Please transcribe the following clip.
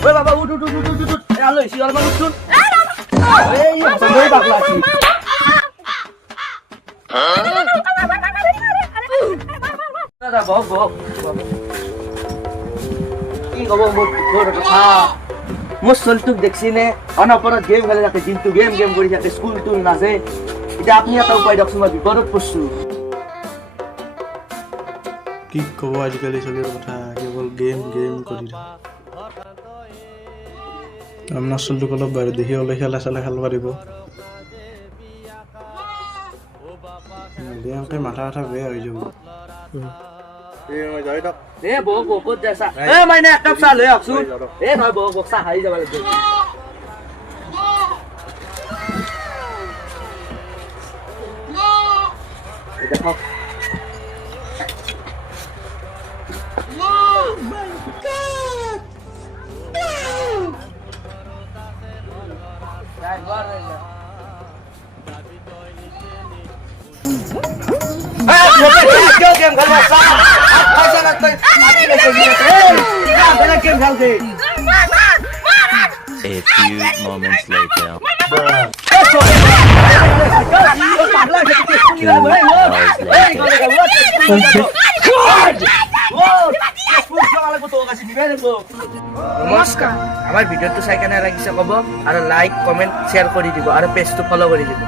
ওই বাবা উঠ উঠ উঠ উঠ উঠ উঠ আলো এসি আর মানুষ শুন এই বই বাকলা আছি দাদা বক বক কি গব মোর ছোট কথা মোর সলটুক দেখছি নে অনপরত গেম খেলে থাকে কিন্তু গেম গেম কৰি থাকে স্কুল টুল নাজে এটা আপনি এটা উপায় দেখছো মই বিপদত পড়ছু কি কব আজিকালি চলিৰ কথা কেৱল গেম গেম কৰি আপোনাৰ চলটোক অলপ বাঢ়ি দেখি অলপ খেলা চেলা খেলিব পাৰিব মাথা মাথা বেয়া হৈ যাব এ বক বক ক'ত যাইছা এ মাইনে এক কাপ চাহ লৈ আহচোন এ নহয় বক বক চাহ খাই যাব লাগিব দেখক क्यों गेम खेल रहा है ऐसा लगता है गेम खेलते A few moments later. নমস্কাৰ আমাৰ ভিডিঅ'টো চাই কেনে লাগিছে ক'ব আৰু লাইক কমেন্ট শ্বেয়াৰ কৰি দিব আৰু পেজটো ফলো কৰি দিব